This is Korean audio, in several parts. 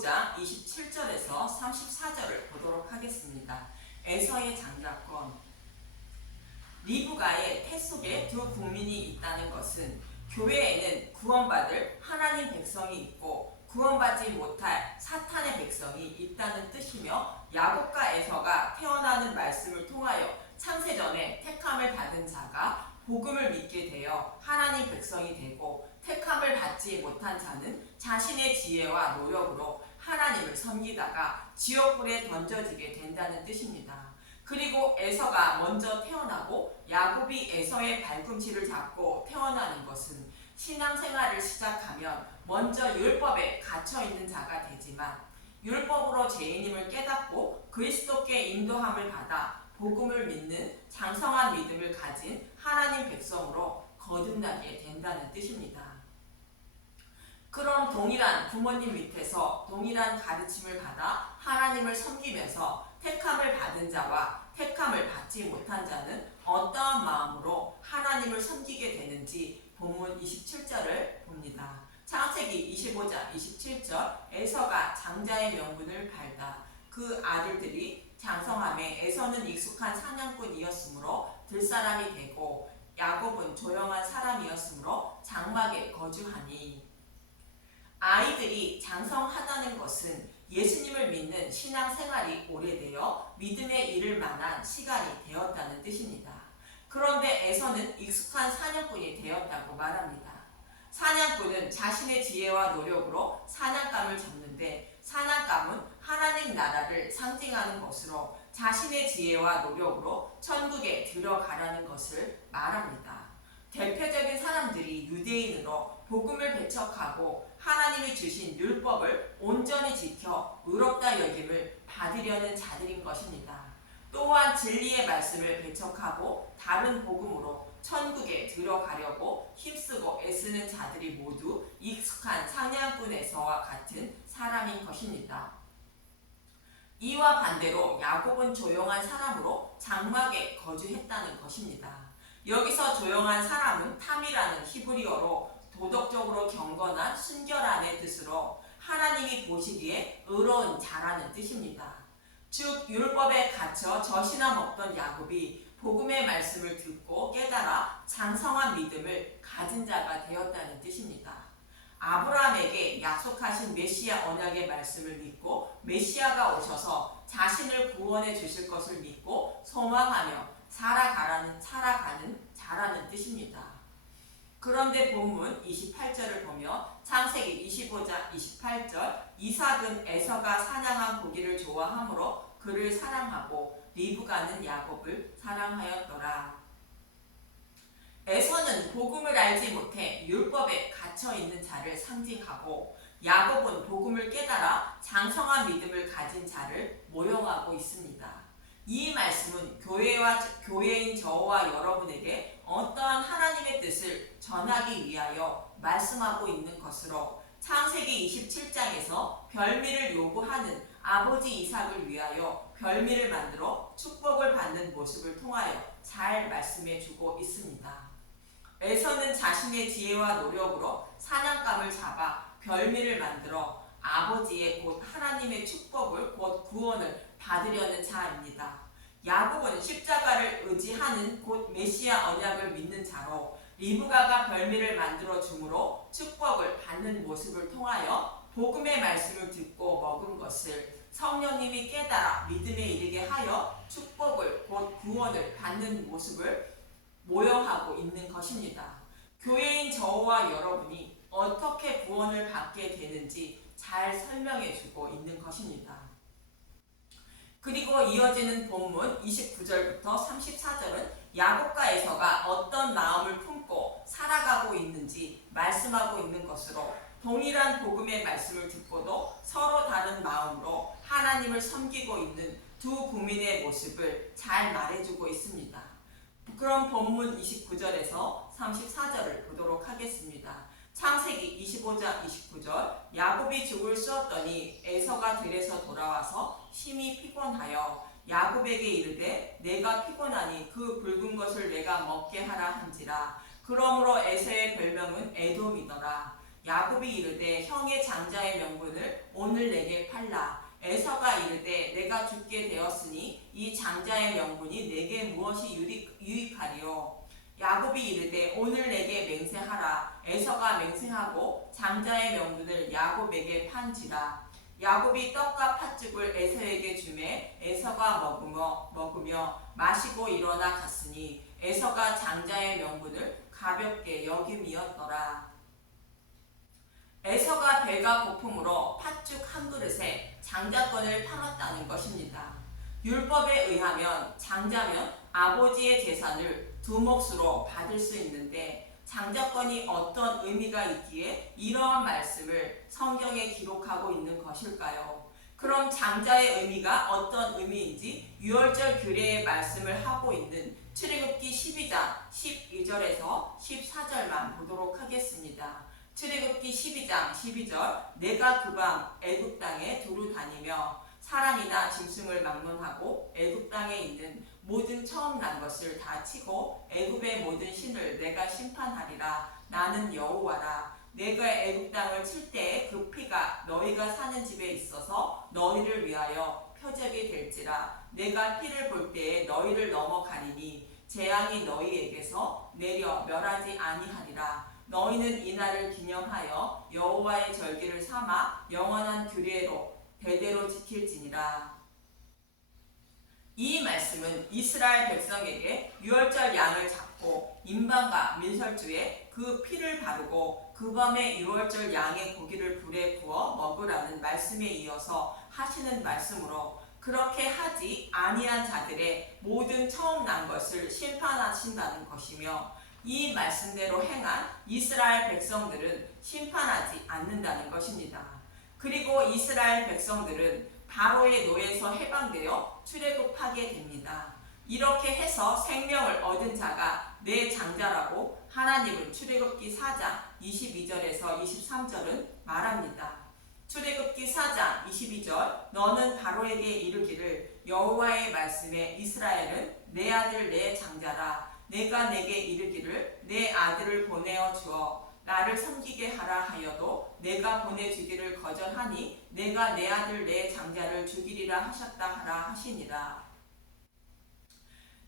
25장 27절에서 34절을 보도록 하겠습니다. 에서의 장자권. 리브가의 태 속에 두 국민이 있다는 것은 교회에는 구원받을 하나님 백성이 있고 구원받지 못할 사탄의 백성이 있다는 뜻이며, 야곱과 에서가 태어나는 말씀을 통하여 창세전에 택함을 받은 자가 복음을 믿게 되어 하나님 백성이 되고, 택함을 받지 못한 자는 자신의 지혜와 노력으로 하나님을 섬기다가 지옥불에 던져지게 된다는 뜻입니다. 그리고 에서가 먼저 태어나고 야곱이 에서의 발꿈치를 잡고 태어나는 것은 신앙생활을 시작하면 먼저 율법에 갇혀있는 자가 되지만, 율법으로 죄인임을 깨닫고 그리스도께 인도함을 받아 복음을 믿는 장성한 믿음을 가진 하나님 백성으로 거듭나게 된다는 뜻입니다. 그럼 동일한 부모님 밑에서 동일한 가르침을 받아 하나님을 섬기면서 택함을 받은 자와 택함을 받지 못한 자는 어떠한 마음으로 하나님을 섬기게 되는지 본문 27절을 봅니다. 창세기 25장 27절, 에서가 장자의 명분을 팔다 그 아들들이 장성함에 에서는 익숙한 사냥꾼이었으므로 들사람이 되고, 야곱은 조용한 사람이었으므로 장막에 거주하니. 아이들이 장성하다는 것은 예수님을 믿는 신앙생활이 오래되어 믿음에 이를 만한 시간이 되었다는 뜻입니다. 그런데 에서는 익숙한 사냥꾼이 되었다고 말합니다. 사냥꾼은 자신의 지혜와 노력으로 사냥감을 잡는데, 사냥감은 하나님 나라를 상징하는 것으로 자신의 지혜와 노력으로 천국에 들어가라는 것을 말합니다. 대표적인 사람들이 유대인으로 복음을 배척하고 하나님이 주신 율법을 온전히 지켜 의롭다 여김을 받으려는 자들인 것입니다. 또한 진리의 말씀을 배척하고 다른 복음으로 천국에 들어가려고 힘쓰고 애쓰는 자들이 모두 익숙한 사냥꾼에서와 같은 사람인 것입니다. 이와 반대로 야곱은 조용한 사람으로 장막에 거주했다는 것입니다. 여기서 조용한 사람은 탐이라는 히브리어로 도덕적으로 경건한 순결함의 뜻으로 하나님이 보시기에 의로운 자라는 뜻입니다. 즉 율법에 갇혀 젖이나 먹던 야곱이 복음의 말씀을 듣고 깨달아 장성한 믿음을 가진 자가 되었다는 뜻입니다. 아브라함에게 약속하신 메시아 언약의 말씀을 믿고 메시아가 오셔서 자신을 구원해 주실 것을 믿고 소망하며 살아가는 자라는 뜻입니다. 그런데 본문 28절을 보며 창세기 25장 28절, 이삭은 에서가 사냥한 고기를 좋아하므로 그를 사랑하고 리브가는 야곱을 사랑하였더라. 에서는 복음을 알지 못해 율법에 갇혀있는 자를 상징하고, 야곱은 복음을 깨달아 장성한 믿음을 가진 자를 모형하고 있습니다. 이 말씀은 교회인 저와 여러분에게 어떠한 하나님의 뜻을 전하기 위하여 말씀하고 있는 것으로, 창세기 27장에서 별미를 요구하는 아버지 이삭을 위하여 별미를 만들어 축복을 받는 모습을 통하여 잘 말씀해 주고 있습니다. 에서는 자신의 지혜와 노력으로 사냥감을 잡아 별미를 만들어 아버지의 곧 하나님의 축복을 곧 구원을 받으려는 자입니다. 야곱은 십자가를 의지하는 곧 메시아 언약을 믿는 자로, 리브가가 별미를 만들어 주므로 축복을 받는 모습을 통하여 복음의 말씀을 듣고 먹은 것을 성령님이 깨달아 믿음에 이르게 하여 축복을 곧 구원을 받는 모습을 모형하고 있는 것입니다. 교회인 저와 여러분이 어떻게 구원을 받게 되는지 잘 설명해 주고 있는 것입니다. 그리고 이어지는 본문 29절부터 34절은 야곱과 에서가 어떤 마음을 품고 살아가고 있는지 말씀하고 있는 것으로, 동일한 복음의 말씀을 듣고도 서로 다른 마음으로 하나님을 섬기고 있는 두 국민의 모습을 잘 말해주고 있습니다. 그럼 본문 29절에서 34절을 보도록 하겠습니다. 창세기 25장 29절, 야곱이 죽을 쑤었더니 에서가 들에서 돌아와서 심히 피곤하여 야곱에게 이르되 내가 피곤하니 그 붉은 것을 내가 먹게 하라 한지라. 그러므로 에서의 별명은 에돔이더라. 야곱이 이르되 형의 장자의 명분을 오늘 내게 팔라. 에서가 이르되 내가 죽게 되었으니 이 장자의 명분이 내게 무엇이 유익하리요. 야곱이 이르되 오늘 내게 맹세하라. 에서가 맹세하고 장자의 명분을 야곱에게 판지라. 야곱이 떡과 팥죽을 에서에게 주매 에서가 먹으며 마시고 일어나 갔으니 에서가 장자의 명분을 가볍게 여김이었더라. 에서가 배가 고픔으로 팥죽 한 그릇에 장자권을 팔았다는 것입니다. 율법에 의하면 장자면 아버지의 재산을 두 몫으로 받을 수 있는데 장자권이 어떤 의미가 있기에 이러한 말씀을 성경에 기록하고 있는 것일까요? 그럼 장자의 의미가 어떤 의미인지 유월절 규례의 말씀을 하고 있는 출애굽기 12장 12절에서 14절만 보도록 하겠습니다. 출애굽기 12장 12절 내가 그 밤 애굽 땅에 두루 다니며 사람이나 짐승을 막론하고 애굽 땅에 있는 모든 처음 난 것을 다 치고 애굽의 모든 신을 내가 심판하리라. 나는 여호와라. 내가 애굽 땅을 칠 때에 그 피가 너희가 사는 집에 있어서 너희를 위하여 표적이 될지라. 내가 피를 볼 때에 너희를 넘어가리니 재앙이 너희에게서 내려 멸하지 아니하리라. 너희는 이날을 기념하여 여호와의 절기를 삼아 영원한 규례로 대대로 지킬지니라. 이 말씀은 이스라엘 백성에게 유월절 양을 잡고 임방과 민설주에 그 피를 바르고 그 밤에 유월절 양의 고기를 불에 구워 먹으라는 말씀에 이어서 하시는 말씀으로 그렇게 하지 아니한 자들의 모든 처음 난 것을 심판하신다는 것이며 이 말씀대로 행한 이스라엘 백성들은 심판하지 않는다는 것입니다. 그리고 이스라엘 백성들은 바로의 노예에서 해방되어 출애굽하게 됩니다. 이렇게 해서 생명을 얻은 자가 내 장자라고 하나님은 출애굽기 4장 22절에서 23절은 말합니다. 출애굽기 4장 22절 너는 바로에게 이르기를 여호와의 말씀에 이스라엘은 내 아들 내 장자라. 내가 내게 이르기를 내 아들을 보내어 주어 나를 섬기게 하라 하여도 내가 보내주기를 거절하니 내가 내 아들 내 장자를 죽이리라 하셨다 하라 하시니라.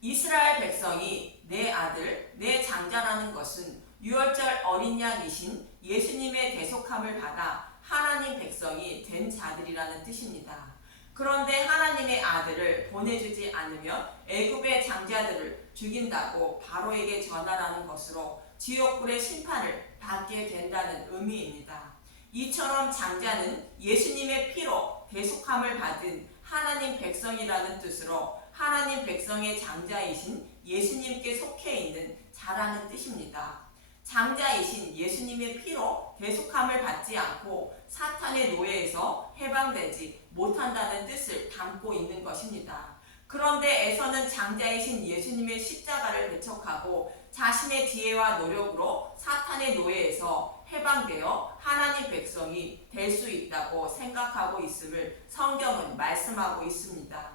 이스라엘 백성이 내 아들 내 장자라는 것은 유월절 어린 양이신 예수님의 대속함을 받아 하나님 백성이 된 자들이라는 뜻입니다. 그런데 하나님의 아들을 보내주지 않으면 애굽의 장자들을 죽인다고 바로에게 전하라는 것으로 지옥불의 심판을 받게 된다는 의미입니다. 이처럼 장자는 예수님의 피로 대속함을 받은 하나님 백성이라는 뜻으로 하나님 백성의 장자이신 예수님께 속해 있는 자라는 뜻입니다. 장자이신 예수님의 피로 대속함을 받지 않고 사탄의 노예에서 해방되지 못한다는 뜻을 담고 있는 것입니다. 그런데 에서는 장자이신 예수님의 십자가를 배척하고 자신의 지혜와 노력으로 사탄의 노예에서 해방되어 하나님 백성이 될 수 있다고 생각하고 있음을 성경은 말씀하고 있습니다.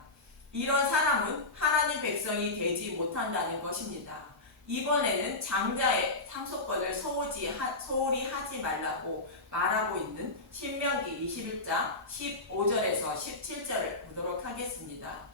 이런 사람은 하나님 백성이 되지 못한다는 것입니다. 이번에는 장자의 상속권을 소홀히 하지 말라고 말하고 있는 신명기 21장 15절에서 17절을 보도록 하겠습니다.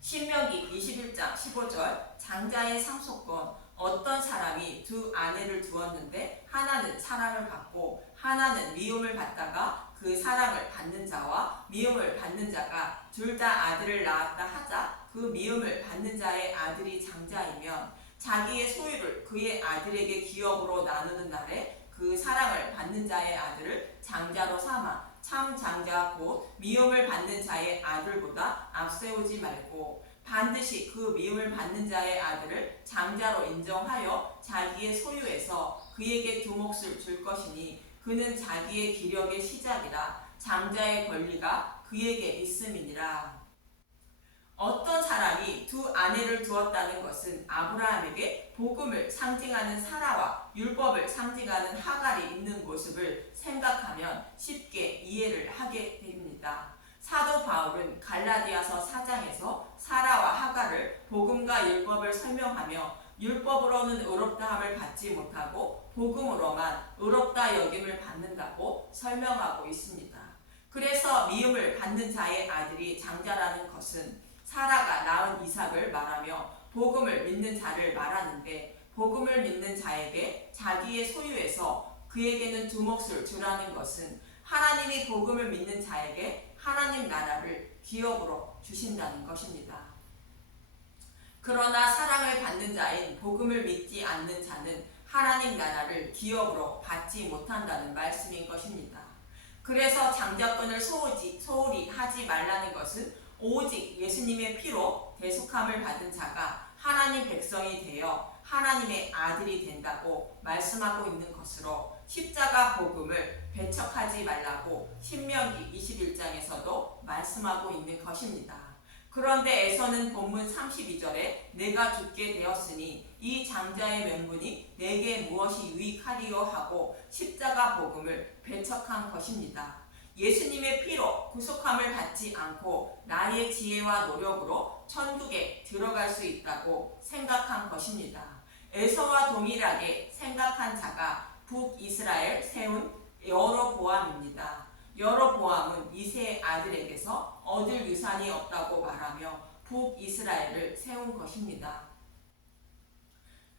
신명기 21장 15절 장자의 상속권 어떤 사람이 두 아내를 두었는데 하나는 사랑을 받고 하나는 미움을 받다가 그 사랑을 받는 자와 미움을 받는 자가 둘 다 아들을 낳았다 하자 그 미움을 받는 자의 아들이 장자이면 자기의 소유를 그의 아들에게 기업으로 나누는 날에 그 사랑을 받는 자의 아들을 장자로 삼아 참 장자 곧 미움을 받는 자의 아들보다 앞세우지 말고 반드시 그 미움을 받는 자의 아들을 장자로 인정하여 자기의 소유에서 그에게 두 몫을 줄 것이니 그는 자기의 기력의 시작이라 장자의 권리가 그에게 있음이니라. 어떤 사람이 두 아내를 두었다는 것은 아브라함에게 복음을 상징하는 사라와 율법을 상징하는 하갈이 있는 모습을 생각하면 쉽게 이해를 하게 됩니다. 사도 바울은 갈라디아서 4장에서 사라와 하갈을 복음과 율법을 설명하며 율법으로는 의롭다함을 받지 못하고 복음으로만 의롭다 여김을 받는다고 설명하고 있습니다. 그래서 미움을 받는 자의 아들이 장자라는 것은 사라가 낳은 이삭을 말하며 복음을 믿는 자를 말하는데, 복음을 믿는 자에게 자기의 소유에서 그에게는 두 몫을 주라는 것은 하나님이 복음을 믿는 자에게 하나님 나라를 기업으로 주신다는 것입니다. 그러나 사랑을 받는 자인 복음을 믿지 않는 자는 하나님 나라를 기업으로 받지 못한다는 말씀인 것입니다. 그래서 장자권을 소홀히 하지 말라는 것은 오직 예수님의 피로 대속함을 받은 자가 하나님 백성이 되어 하나님의 아들이 된다고 말씀하고 있는 것으로, 십자가 복음을 배척하지 말라고 신명기 21장에서도 말씀하고 있는 것입니다. 그런데 에서는 본문 32절에 내가 죽게 되었으니 이 장자의 명분이 내게 무엇이 유익하리요 하고 십자가 복음을 배척한 것입니다. 예수님의 피로 구속함을 받지 않고 나의 지혜와 노력으로 천국에 들어갈 수 있다고 생각한 것입니다. 에서와 동일하게 생각한 자가 북이스라엘 세운 여로보암입니다. 여로보암은 이새의 아들에게서 얻을 유산이 없다고 말하며 북이스라엘을 세운 것입니다.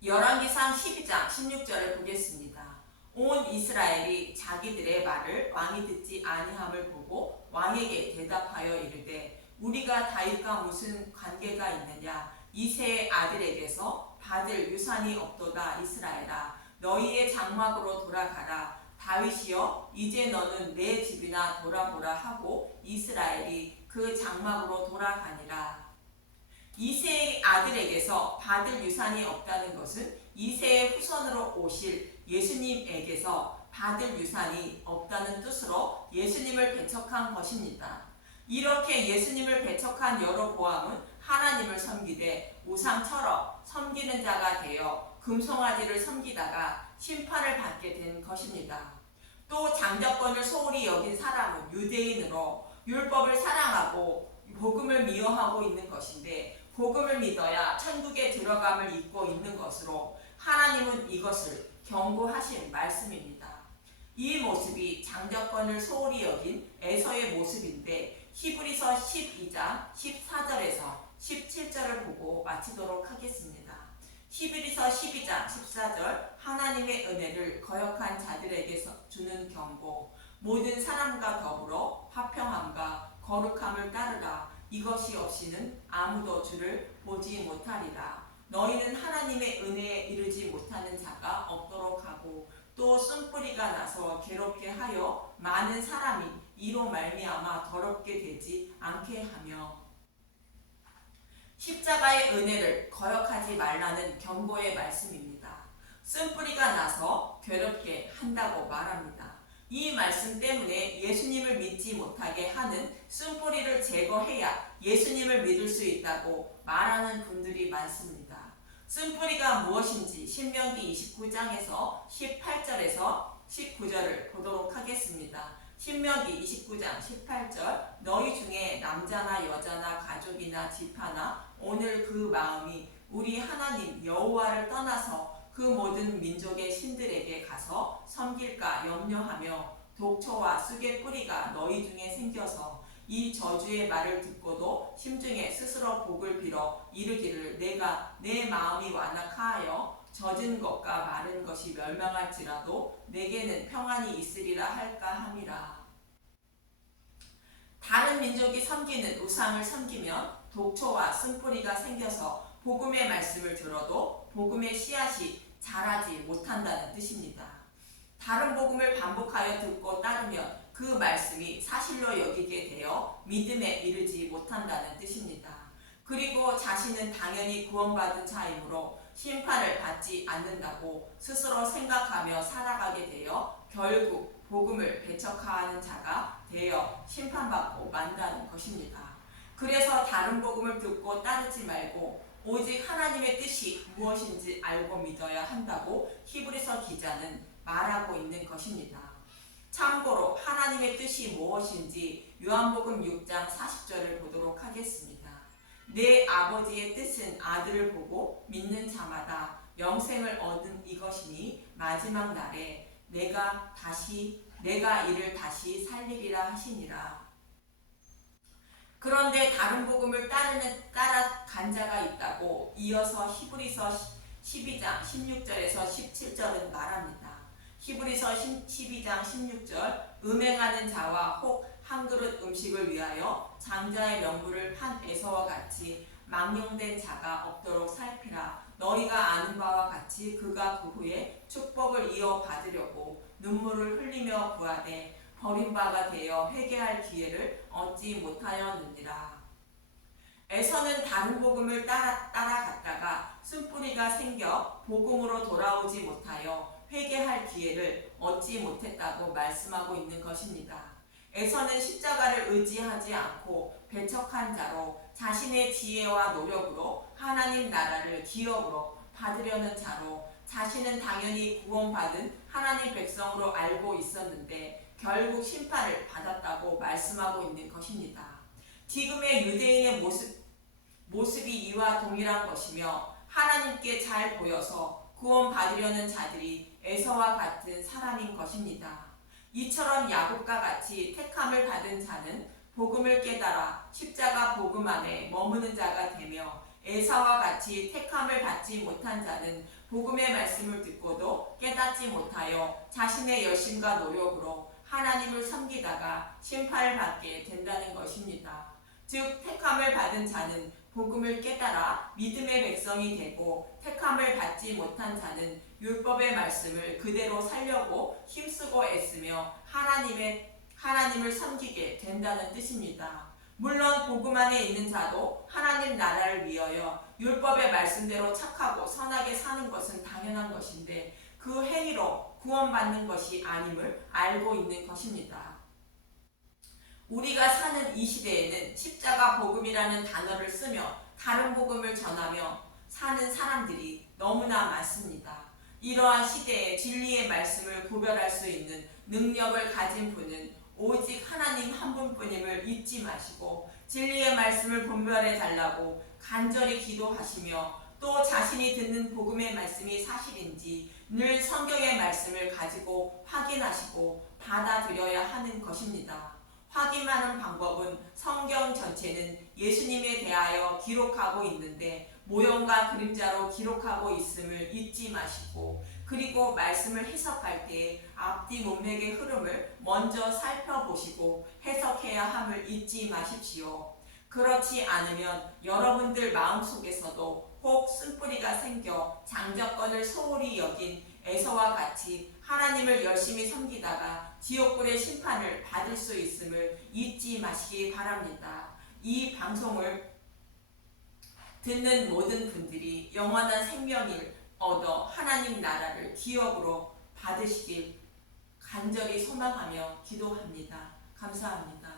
열왕기상 12장 16절을 보겠습니다. 온 이스라엘이 자기들의 말을 왕이 듣지 아니함을 보고 왕에게 대답하여 이르되 우리가 다윗과 무슨 관계가 있느냐? 이새의 아들에게서 받을 유산이 없도다. 이스라엘아, 너희의 장막으로 돌아가라. 다윗이여, 이제 너는 내 집이나 돌아보라 하고 이스라엘이 그 장막으로 돌아가니라. 이새의 아들에게서 받을 유산이 없다는 것은 이새의 후손으로 오실 예수님에게서 받을 유산이 없다는 뜻으로 예수님을 배척한 것입니다. 이렇게 예수님을 배척한 여로보암은 하나님을 섬기되 우상처럼 섬기는 자가 되어 금송아지를 섬기다가 심판을 받게 된 것입니다. 또 장자권을 소홀히 여긴 사람은 유대인으로 율법을 사랑하고 복음을 미워하고 있는 것인데, 복음을 믿어야 천국에 들어감을 잊고 있는 것으로 하나님은 이것을 경고하신 말씀입니다. 이 모습이 장자권을 소홀히 여긴 에서의 모습인데, 히브리서 12장 14절에서 17절을 보고 마치도록 하겠습니다. 히브리서 12장 14절, 하나님의 은혜를 거역한 자들에게 주는 경고. 모든 사람과 더불어 화평함과 거룩함을 따르라. 이것이 없이는 아무도 주를 보지 못하리라. 너희는 하나님의 은혜에 이르지 못하는 자가 없도록 하고, 또 쓴뿌리가 나서 괴롭게 하여 많은 사람이 이로 말미암아 더럽게 되지 않게 하며. 십자가의 은혜를 거역하지 말라는 경고의 말씀입니다. 쓴뿌리가 나서 괴롭게 한다고 말합니다. 이 말씀 때문에 예수님을 믿지 못하게 하는 쓴뿌리를 제거해야 예수님을 믿을 수 있다고 말하는 분들이 많습니다. 쓴뿌리가 무엇인지 신명기 29장에서 18절에서 19절을 보도록 하겠습니다. 신명기 29장 18절, 너희 중에 남자나 여자나 가족이나 지파나 오늘 그 마음이 우리 하나님 여호와를 떠나서 그 모든 민족의 신들에게 가서 섬길까 염려하며 독초와 쑥의 뿌리가 너희 중에 생겨서 이 저주의 말을 듣고도 심중에 스스로 복을 빌어 이르기를 내가 내 마음이 완악하여 젖은 것과 마른 것이 멸망할지라도 내게는 평안이 있으리라 할까 함이라. 다른 민족이 섬기는 우상을 섬기면 독초와 쓴뿌리가 생겨서 복음의 말씀을 들어도 복음의 씨앗이 자라지 못한다는 뜻입니다. 다른 복음을 반복하여 듣고 따르면 그 말씀이 사실로 여기게 되어 믿음에 이르지 못한다는 뜻입니다. 그리고 자신은 당연히 구원받은 자이므로 심판을 받지 않는다고 스스로 생각하며 살아가게 되어 결국 복음을 배척하는 자가 되어 심판받고 만다는 것입니다. 그래서 다른 복음을 듣고 따르지 말고 오직 하나님의 뜻이 무엇인지 알고 믿어야 한다고 히브리서 기자는 말하고 있는 것입니다. 참고로 하나님의 뜻이 무엇인지 요한복음 6장 40절을 보도록 하겠습니다. 내 아버지의 뜻은 아들을 보고 믿는 자마다 영생을 얻은 이것이니 마지막 날에 내가 이를 다시 살리리라 하시니라. 그런데 다른 복음을 따라간 자가 있다고 이어서 히브리서 12장 16절에서 17절은 말합니다. 히브리서 12장 16절 음행하는 자와 혹 한 그릇 음식을 위하여 장자의 명분을 판 에서와 같이 망령된 자가 없도록 살피라. 너희가 아는 바와 같이 그가 그 후에 축복을 이어받으려고 눈물을 흘리며 구하되 버린 바가 되어 회개할 기회를 얻지 못하였느니라. 에서는 다른 복음을 따라갔다가 쓴뿌리가 생겨 복음으로 돌아오지 못하여 회개할 기회를 얻지 못했다고 말씀하고 있는 것입니다. 에서는 십자가를 의지하지 않고 배척한 자로 자신의 지혜와 노력으로 하나님 나라를 기업으로 받으려는 자로 자신은 당연히 구원받은 하나님 백성으로 알고 있었는데 결국 심판을 받았다고 말씀하고 있는 것입니다. 지금의 유대인의 모습이 이와 동일한 것이며 하나님께 잘 보여서 구원받으려는 자들이 에서와 같은 사람인 것입니다. 이처럼 야곱과 같이 택함을 받은 자는 복음을 깨달아 십자가 복음 안에 머무는 자가 되며 에사와 같이 택함을 받지 못한 자는 복음의 말씀을 듣고도 깨닫지 못하여 자신의 열심과 노력으로 하나님을 섬기다가 심판을 받게 된다는 것입니다. 즉 택함을 받은 자는 복음을 깨달아 믿음의 백성이 되고 택함을 받지 못한 자는 율법의 말씀을 그대로 살려고 힘쓰고 애쓰며 하나님을 섬기게 된다는 뜻입니다. 물론 복음 안에 있는 자도 하나님 나라를 위하여 율법의 말씀대로 착하고 선하게 사는 것은 당연한 것인데 그 행위로 구원받는 것이 아님을 알고 있는 것입니다. 우리가 사는 이 시대에는 십자가 복음이라는 단어를 쓰며 다른 복음을 전하며 사는 사람들이 너무나 많습니다. 이러한 시대에 진리의 말씀을 구별할 수 있는 능력을 가진 분은 오직 하나님 한 분뿐임을 잊지 마시고 진리의 말씀을 분별해 달라고 간절히 기도하시며 또 자신이 듣는 복음의 말씀이 사실인지 늘 성경의 말씀을 가지고 확인하시고 받아들여야 하는 것입니다. 확인하는 방법은 성경 전체는 예수님에 대하여 기록하고 있는데 모형과 그림자로 기록하고 있음을 잊지 마시고 그리고 말씀을 해석할 때 앞뒤 문맥의 흐름을 먼저 살펴보시고 해석해야 함을 잊지 마십시오. 그렇지 않으면 여러분들 마음속에서도 혹 쓴뿌리가 생겨 장자권을 소홀히 여긴 에서와 같이 하나님을 열심히 섬기다가 지옥불의 심판을 받을 수 있음을 잊지 마시기 바랍니다. 이 방송을 듣는 모든 분들이 영원한 생명을 얻어 하나님 나라를 기업으로 받으시길 간절히 소망하며 기도합니다. 감사합니다.